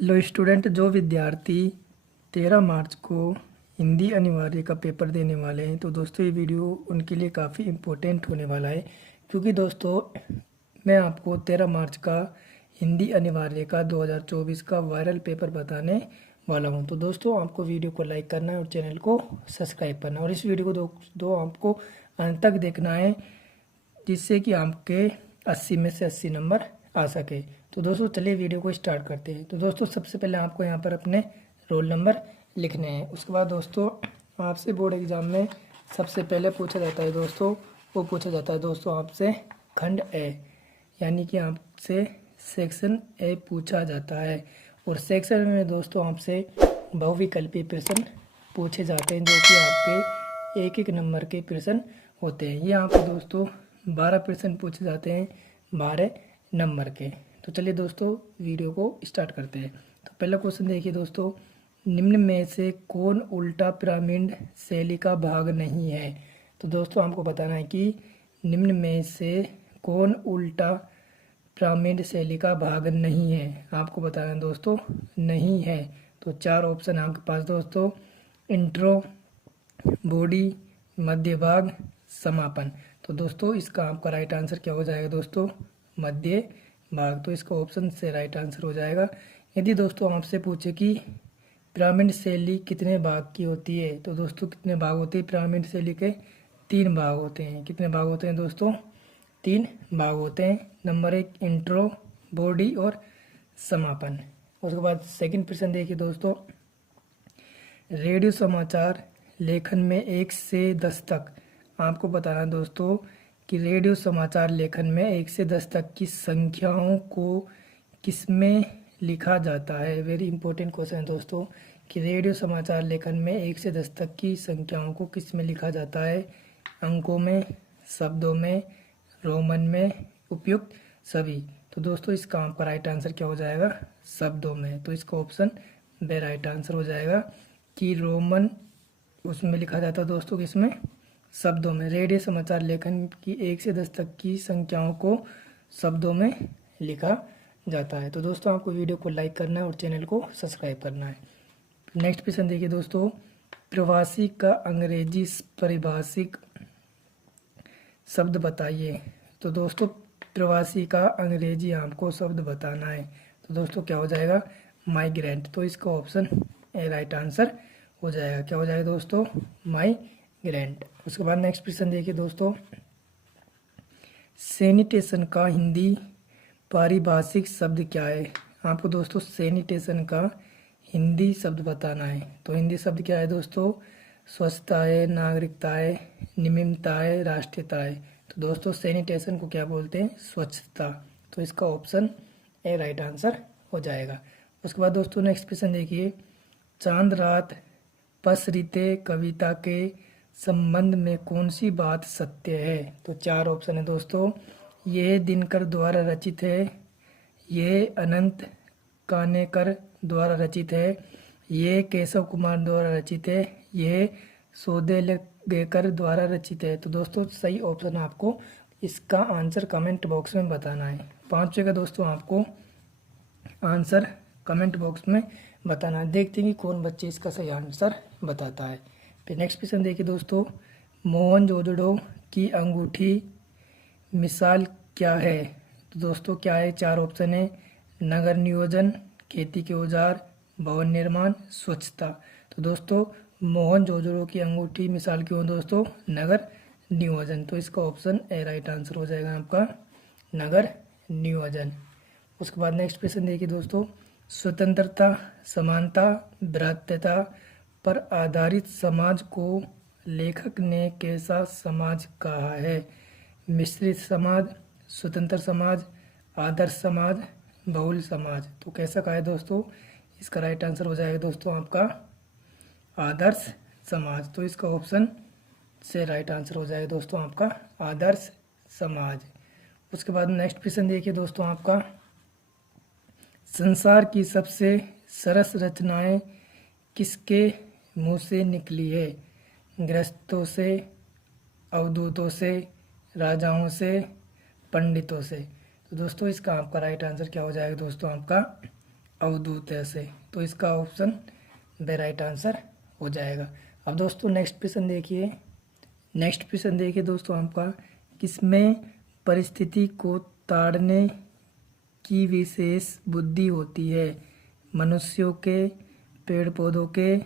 लो student, जो विद्यार्थी 13 मार्च को हिंदी अनिवार्य का पेपर देने वाले हैं, तो दोस्तों ये वीडियो उनके लिए काफ़ी इम्पोर्टेंट होने वाला है। क्योंकि दोस्तों मैं आपको 13 मार्च का हिंदी अनिवार्य का 2024 का वायरल पेपर बताने वाला हूं। तो दोस्तों आपको वीडियो को लाइक करना है और चैनल को सब्सक्राइब करना है, और इस वीडियो को दो आपको अंत तक देखना है, जिससे कि आपके 80 में से 80 नंबर आ सके। तो दोस्तों चलिए वीडियो को स्टार्ट करते हैं। तो दोस्तों सबसे पहले आपको यहाँ पर अपने रोल नंबर लिखने हैं। उसके बाद दोस्तों आपसे बोर्ड एग्जाम में सबसे पहले पूछा जाता है दोस्तों, वो पूछा जाता है दोस्तों आपसे खंड ए, यानी कि आपसे सेक्शन ए पूछा जाता है। और सेक्शन में दोस्तों आपसे बहुविकल्पीय प्रश्न पूछे जाते हैं, जो कि आपके एक एक नंबर के प्रश्न होते हैं। ये आपको दोस्तों 12 प्रश्न पूछे जाते हैं 12 नंबर के। तो चलिए दोस्तों वीडियो को स्टार्ट करते हैं। तो पहला क्वेश्चन देखिए दोस्तों, निम्न में से कौन उल्टा पिरामिड शैली का भाग नहीं है। तो दोस्तों आपको बताना है कि निम्न में से कौन उल्टा पिरामिड शैली का भाग नहीं है। आपको बताना है दोस्तों नहीं है। तो 4 ऑप्शन आपके पास दोस्तों, इंट्रो, बॉडी, मध्य भाग, समापन। तो दोस्तों इसका आपका राइट आंसर क्या हो जाएगा दोस्तों, मध्य भाग। तो इसका ऑप्शन से राइट आंसर हो जाएगा। यदि दोस्तों आपसे पूछे कि पिरामिड शैली कितने भाग की होती है, तो दोस्तों कितने भाग होते हैं पिरामिड शैली के? 3 भाग होते हैं। कितने भाग होते हैं दोस्तों? 3 भाग होते हैं। नंबर 1 इंट्रो, बॉडी और समापन। उसके बाद सेकंड प्रश्न देखिए दोस्तों, रेडियो समाचार लेखन में 1 से 10 तक आपको बताना है दोस्तों कि रेडियो समाचार लेखन में 1 से 10 तक की संख्याओं को किसमें लिखा जाता है। वेरी इंपॉर्टेंट क्वेश्चन है दोस्तों कि रेडियो समाचार लेखन में 1 से 10 तक की संख्याओं को किस में लिखा जाता है? अंकों में, शब्दों में, रोमन में, उपयुक्त सभी। तो दोस्तों इसका आपका राइट आंसर क्या हो जाएगा? शब्दों में। तो इसका ऑप्शन बे राइट आंसर हो जाएगा कि रोमन उसमें लिखा जाता है दोस्तों, किसमें? शब्दों में। रेडियो समाचार लेखन की 1 से 10 तक की संख्याओं को शब्दों में लिखा जाता है। तो दोस्तों आपको वीडियो को लाइक करना है और चैनल को सब्सक्राइब करना है। नेक्स्ट क्वेश्चन देखिए दोस्तों, प्रवासी का अंग्रेजी परिभाषिक शब्द बताइए। तो दोस्तों प्रवासी का अंग्रेजी आपको शब्द बताना है। तो दोस्तों क्या हो जाएगा? माइग्रेंट। तो इसका ऑप्शन ए राइट आंसर हो जाएगा। क्या हो जाएगा दोस्तों? माइग्रेंट। उसके बाद नेक्स्ट क्वेश्चन देखिए दोस्तों, सैनिटेशन का हिंदी पारिभाषिक शब्द क्या है। आपको दोस्तों सैनिटेशन का हिंदी शब्द बताना है। तो हिंदी शब्द क्या है दोस्तों? स्वच्छता है, नागरिकता है, निमित्ता है, राष्ट्रीयता है। तो दोस्तों सैनिटेशन को क्या बोलते हैं? स्वच्छता। तो इसका ऑप्शन ए राइट आंसर हो जाएगा। उसके बाद दोस्तों नेक्स्ट क्वेश्चन देखिए, चांद रात पसरीते कविता के संबंध में कौन सी बात सत्य है। तो 4 ऑप्शन है दोस्तों, ये दिनकर द्वारा रचित है, ये अनंत कानेकर द्वारा रचित है, ये केशव कुमार द्वारा रचित है, ये सोदेलगेकर द्वारा रचित है। तो दोस्तों सही ऑप्शन आपको इसका आंसर कमेंट बॉक्स में बताना है। 5 जगह दोस्तों आपको आंसर कमेंट बॉक्स में बताना है। देखते हैं कि कौन बच्चे इसका सही आंसर बताता है। फिर नेक्स्ट क्वेश्चन देखिए दोस्तों, मोहनजोदड़ो की अंगूठी मिसाल क्या है। तो दोस्तों क्या है? 4 ऑप्शन है, नगर नियोजन, खेती के औजार, भवन निर्माण, स्वच्छता। तो दोस्तों मोहनजोदड़ो की अंगूठी मिसाल क्यों दोस्तों? नगर नियोजन। तो इसका ऑप्शन ए राइट आंसर हो जाएगा आपका, नगर नियोजन। उसके बाद नेक्स्ट क्वेश्चन देखिए दोस्तों, स्वतंत्रता, समानता, भ्रातृता पर आधारित समाज को लेखक ने कैसा समाज कहा है। मिश्रित समाज, स्वतंत्र समाज, आदर्श समाज, बहुल समाज। तो कैसा कहा है दोस्तों? इसका राइट आंसर हो जाएगा दोस्तों आपका आदर्श समाज। तो इसका ऑप्शन से राइट आंसर हो जाएगा दोस्तों आपका आदर्श समाज। उसके बाद नेक्स्ट क्वेश्चन देखिए दोस्तों आपका, संसार की सबसे सरस रचनाएं किसके मुंह से निकली है। गृहस्थों से, अवधूतों से, राजाओं से, पंडितों से। तो दोस्तों इसका आपका राइट आंसर क्या हो जाएगा दोस्तों आपका अवधूत से। तो इसका ऑप्शन द राइट आंसर हो जाएगा। अब दोस्तों नेक्स्ट क्वेश्चन देखिए दोस्तों आपका, किसमें परिस्थिति को ताड़ने की विशेष बुद्धि होती है? मनुष्यों के, पेड़ पौधों के,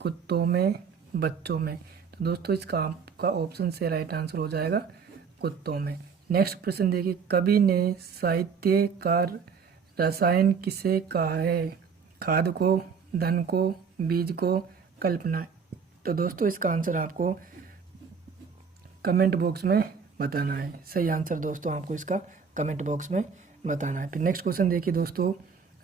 कुत्तों में, बच्चों में? तो दोस्तों इसका आपका ऑप्शन से राइट आंसर हो जाएगा कुत्तों में। नेक्स्ट प्रश्न देखिए, कवि ने साहित्यकार रसायन किसे कहा है? खाद को, धन को, बीज को, कल्पना? तो दोस्तों इसका आंसर आपको कमेंट बॉक्स में बताना है। सही आंसर दोस्तों आपको इसका कमेंट बॉक्स में बताना है। फिर नेक्स्ट क्वेश्चन देखिए दोस्तों,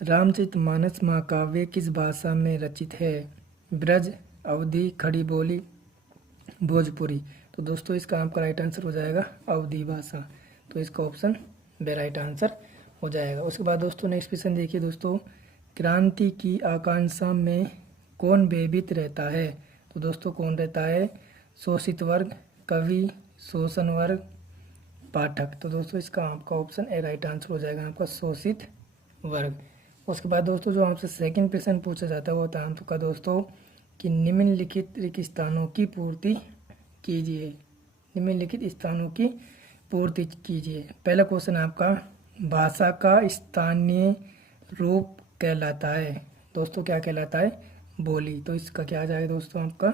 रामचरितमानस महाकाव्य किस भाषा में रचित है? ब्रज, अवधी, खड़ी बोली, भोजपुरी? तो दोस्तों इसका आपका राइट आंसर हो जाएगा अवधी भाषा। तो इसका ऑप्शन द राइट आंसर हो जाएगा। उसके बाद दोस्तों नेक्स्ट क्वेश्चन देखिए दोस्तों, क्रांति की आकांक्षा में कौन भयभीत रहता है? तो दोस्तों कौन रहता है? शोषित वर्ग, कवि, शोषण वर्ग, पाठक? तो दोस्तों इसका आपका ऑप्शन ए राइट आंसर हो जाएगा आपका शोषित वर्ग। उसके बाद दोस्तों जो आपसे सेकंड प्रश्न पूछा जाता है वो होता है आपका दोस्तों कि निम्नलिखित रिक्त स्थानों की पूर्ति कीजिए। निम्नलिखित स्थानों की पूर्ति कीजिए। पहला क्वेश्चन आपका, भाषा का स्थानीय रूप कहलाता है? दोस्तों क्या कहलाता है? बोली। तो इसका क्या आ जाएगा दोस्तों आपका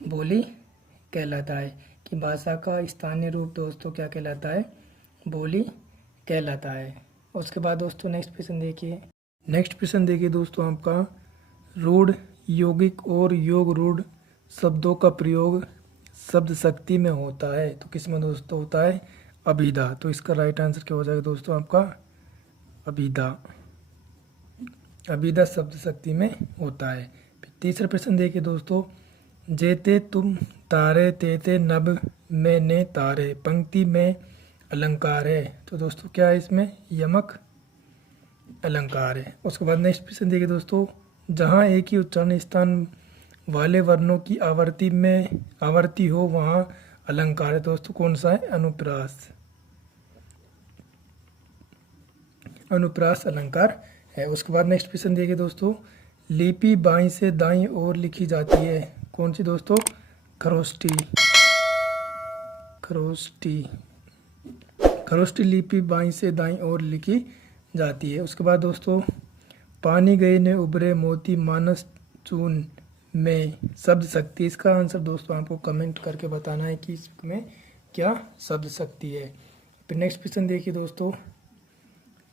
बोली कहलाता है कि भाषा का स्थानीय रूप दोस्तों क्या कहलाता है? बोली कहलाता है। उसके बाद दोस्तों नेक्स्ट प्रश्न देखिए दोस्तों आपका, रूढ़, यौगिक और योग रूढ़ शब्दों का प्रयोग शब्द शक्ति में होता है? तो किस में दोस्तों होता है? अभिधा। तो इसका राइट आंसर क्या हो जाएगा दोस्तों आपका अभिधा। अभिधा शब्द शक्ति में होता है। तीसरा प्रश्न देखिए दोस्तों, जेते तुम तारे तेते नभ मैंने तारे पंक्ति में अलंकार है? तो दोस्तों क्या है इसमें? यमक अलंकार है। उसके बाद नेक्स्ट प्रश्न देखिए दोस्तों, जहाँ एक ही उच्चारण स्थान वाले वर्णों की आवर्ती हो वहाँ अलंकार है? दोस्तों कौन सा है? अनुप्रास। अनुप्रास अलंकार है। उसके बाद नेक्स्ट प्रश्न देखिए दोस्तों, लिपि बाईं से दाईं ओर लिखी जाती है? कौन सी दोस्तों? खरोष्टी। खरोष्टी लिपि बाईं से दाईं ओर लिखी जाती है। उसके बाद दोस्तों, पानी गए ने उभरे मोती मानस चून में शब्द शक्ति? इसका आंसर दोस्तों आपको कमेंट करके बताना है कि इसमें क्या शब्द शक्ति है। फिर नेक्स्ट प्रश्न देखिए दोस्तों,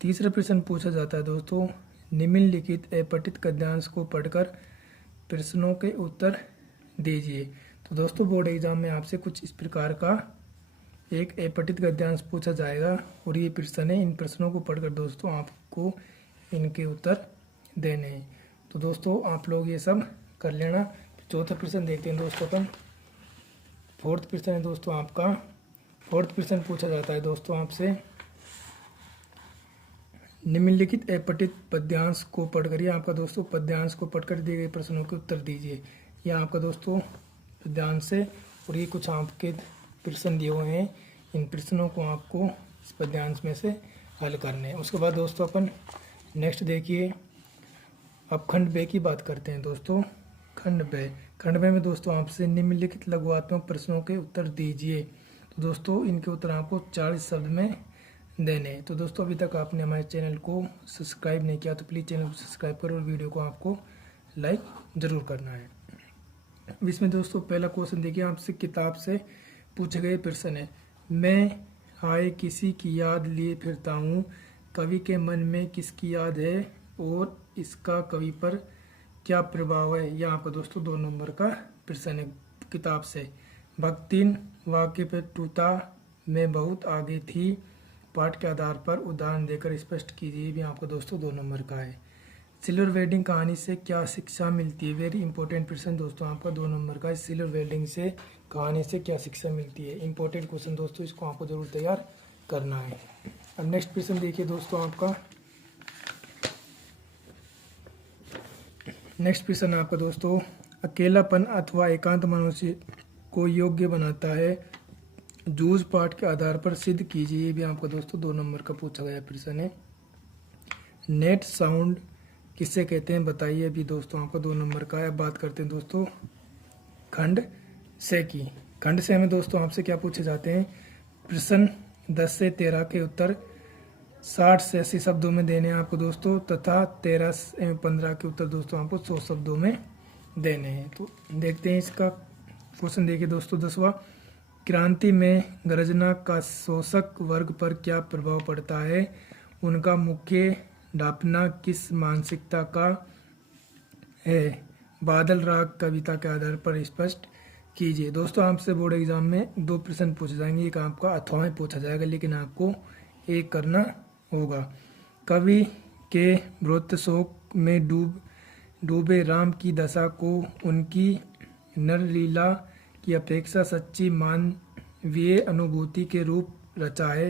तीसरा प्रश्न पूछा जाता है दोस्तों, निम्नलिखित अपठित गद्यांश को पढ़कर प्रश्नों के उत्तर दीजिए। तो दोस्तों बोर्ड एग्जाम में आपसे कुछ इस प्रकार का एक अपठित गद्यांश पूछा जाएगा और ये प्रश्न है। इन प्रश्नों को पढ़कर दोस्तों आपको इनके उत्तर देने हैं। तो दोस्तों आप लोग ये सब कर लेना। चौथा प्रश्न देखते हैं दोस्तों अपन। फोर्थ प्रश्न है दोस्तों आपका, फोर्थ प्रश्न पूछा जाता है दोस्तों आपसे, निम्नलिखित अपठित पद्यांश को पढ़कर, ये आपका दोस्तों पद्यांश को पढ़कर दिए गए प्रश्नों के उत्तर दीजिए। यह आपका दोस्तों पद्यांश से और ये कुछ आपके प्रश्न दिए हुए हैं। इन प्रश्नों को आपको इस पद्यांश में से हल करने हैं। उसके बाद दोस्तों अपन नेक्स्ट देखिए, अब खंड बे की बात करते हैं दोस्तों। खंड बे में दोस्तों आपसे निम्नलिखित लघुवात्मक प्रश्नों के उत्तर दीजिए। तो दोस्तों इनके उत्तर आपको 40 शब्द में देने। तो दोस्तों अभी तक आपने हमारे चैनल को सब्सक्राइब नहीं किया तो प्लीज़ चैनल को सब्सक्राइब करो और वीडियो को आपको लाइक ज़रूर करना है। इसमें दोस्तों पहला क्वेश्चन देखिए, आपसे किताब से पूछे गए प्रश्न है, मैं हाय किसी की याद लिए फिरता हूँ, कवि के मन में किसकी याद है और इसका कवि पर क्या प्रभाव है? यह आपका दोस्तों 2 नंबर का प्रश्न है किताब से। भक्तिन वाक्य पे टूटा मैं बहुत आगे थी, पाठ के आधार पर उदाहरण देकर स्पष्ट कीजिए, भी आपका दोस्तों 2 नंबर का है। सिल्वर वेल्डिंग कहानी से क्या शिक्षा मिलती है? वेरी इंपॉर्टेंट प्रश्न दोस्तों आपका 2 नंबर का है। सिल्वर वेल्डिंग से कहानी से क्या शिक्षा मिलती है? इंपॉर्टेंट क्वेश्चन दोस्तों, इसको आपको जरूर तैयार करना है। अब नेक्स्ट प्रश्न देखिए दोस्तों आपका, नेक्स्ट प्रश्न आपका दोस्तों, अकेलापन अथवा एकांत मनुष्य को योग्य बनाता है, जूझ पाठ के आधार पर सिद्ध कीजिए, भी आपका दोस्तों 2 नंबर का पूछा गया प्रश्न है। नेट साउंड किससे कहते हैं बताइए। अभी दोस्तों आपका 2 नंबर का है। अब बात करते हैं दोस्तों खंड से की। खंड से में दोस्तों आपसे क्या पूछे जाते हैं, प्रश्न 10 से 13 के उत्तर 60 से 80 शब्दों में देने हैं आपको दोस्तों, तथा 13 से 15 के उत्तर दोस्तों आपको 100 शब्दों में देने हैं। तो देखते हैं इसका क्वेश्चन। देखिए दोस्तों 10वां, क्रांति में गर्जना का शोषक वर्ग पर क्या प्रभाव पड़ता है, उनका मुख्य ढापना किस मानसिकता का है, बादल राग कविता के आधार पर स्पष्ट कीजिए। दोस्तों आपसे बोर्ड एग्जाम में 2 प्रश्न पूछे जाएंगे, एक आपका अथवा में पूछा जाएगा, लेकिन आपको एक करना होगा। कवि के वृत्त शोक में डूबे राम की दशा को उनकी नरलीला की अपेक्षा सच्ची मानवीय अनुभूति के रूप रचाए,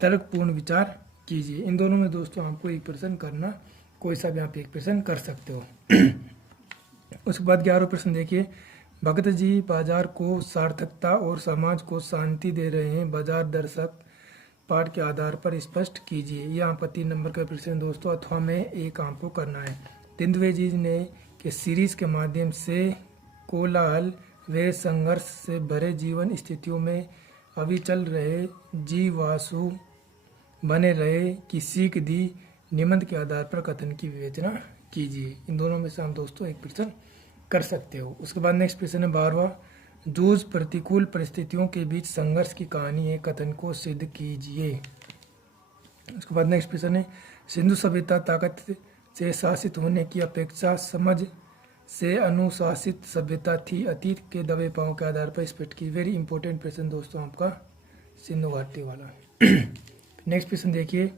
तर्कपूर्ण विचार कीजिए। इन दोनों में दोस्तों आपको एक प्रश्न करना, कोई सा भी आप एक प्रश्न कर सकते हो। उसके बाद 11वां प्रश्न देखिए, भगत जी बाजार को सार्थकता और समाज को शांति दे रहे हैं, बाजार दर्शक पाठ के आधार पर स्पष्ट कीजिए। यह आपका 3 नंबर का प्रश्न दोस्तों अथवा में एक आपको करना है। तेंदुए जी ने के सीरीज के माध्यम से कोलाहल व संघर्ष से भरे जीवन स्थितियों में अविचल रहे जीवासु बने रहे की सीख दी, निबंध के आधार पर कथन की विवेचना कीजिए। इन दोनों में से हम दोस्तों एक प्रश्न कर सकते हो। उसके बाद नेक्स्ट प्रश्न है 12वां, जूझ प्रतिकूल परिस्थितियों के बीच संघर्ष की कहानी है, कथन को सिद्ध कीजिए। उसके बाद नेक्स्ट प्रश्न है, सिंधु सभ्यता ताकत से शासित होने की अपेक्षा समझ से अनुशासित सभ्यता थी, अतीत के दबे पांव के आधार पर स्पष्ट की। वेरी इंपॉर्टेंट प्रश्न दोस्तों आपका सिंधु घाटी वाला। नेक्स्ट प्रश्न देखिए,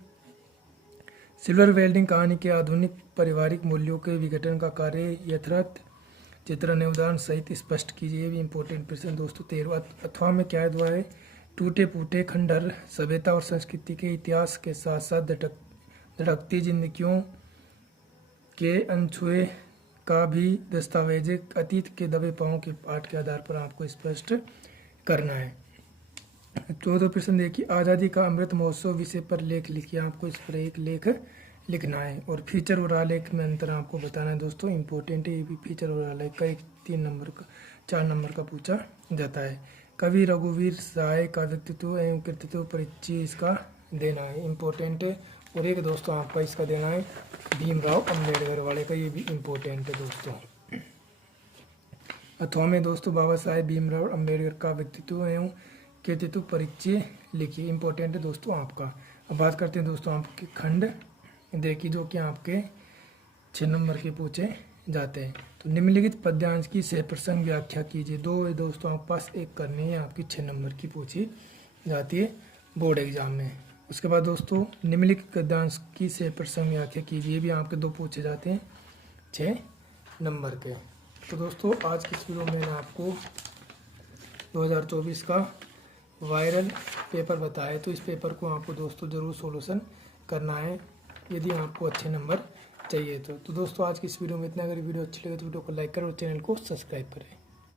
सिल्वर वेल्डिंग कहानी के आधुनिक पारिवारिक मूल्यों के विघटन का कार्य यथार्थ चित्रण उदाहरण सहित स्पष्ट कीजिए। ये भी इंपॉर्टेंट प्रश्न दोस्तों। 13वां, अथवा में क्या दुआ है, टूटे फूटे खंडहर सभ्यता और संस्कृति के इतिहास के साथ साथ धड़कती जिंदगियों के अनछुए का भी दस्तावेजिक अतीत के दबे पांव के पाठ के आधार पर आपको स्पष्ट करना है। 14वां प्रश्न देखिए, आज़ादी का अमृत महोत्सव विषय पर लेख लिखिए। आपको इस पर एक लेख लिखना है और फीचर और आलेख में अंतर आपको बताना है दोस्तों। इंपॉर्टेंट है ये भी, फीचर और आलेख का एक 3 नंबर का 4 नंबर का पूछा जाता है। कवि रघुवीर सहाय का व्यक्तित्व एवं कृतित्व परिचय इसका देना है, इंपॉर्टेंट है। और एक दोस्तों आपका इसका देना है भीमराव अम्बेडकर वाले का, ये भी इंपॉर्टेंट है दोस्तों। अथवा में दोस्तों बाबा साहेब भीमराव अम्बेडकर का व्यक्तित्व एवं कृतित्व परिचय लिखिए, इंपॉर्टेंट है दोस्तों आपका। अब बात करते हैं दोस्तों आपके खंड देखिए, जो कि आपके 6 नंबर के पूछे जाते हैं। तो निम्नलिखित पद्यांश की सह प्रसंग व्याख्या कीजिए। 2 दोस्तों आपके पास एक करनी है, आपकी 6 नंबर की पूछी जाती है बोर्ड एग्जाम में। उसके बाद दोस्तों निम्नलिखित पद्यांश की सह प्रसंग व्याख्या कीजिए, भी आपके 2 पूछे जाते हैं 6 नंबर के। तो दोस्तों आज की इस वीडियो में मैंने आपको 2024 का वायरल पेपर बताया, तो इस पेपर को आपको दोस्तों ज़रूर सॉल्यूशन करना है यदि आपको अच्छे नंबर चाहिए तो दोस्तों आज की इस वीडियो में इतना। अगर वीडियो अच्छी लगे तो वीडियो को लाइक करें और चैनल को सब्सक्राइब करें।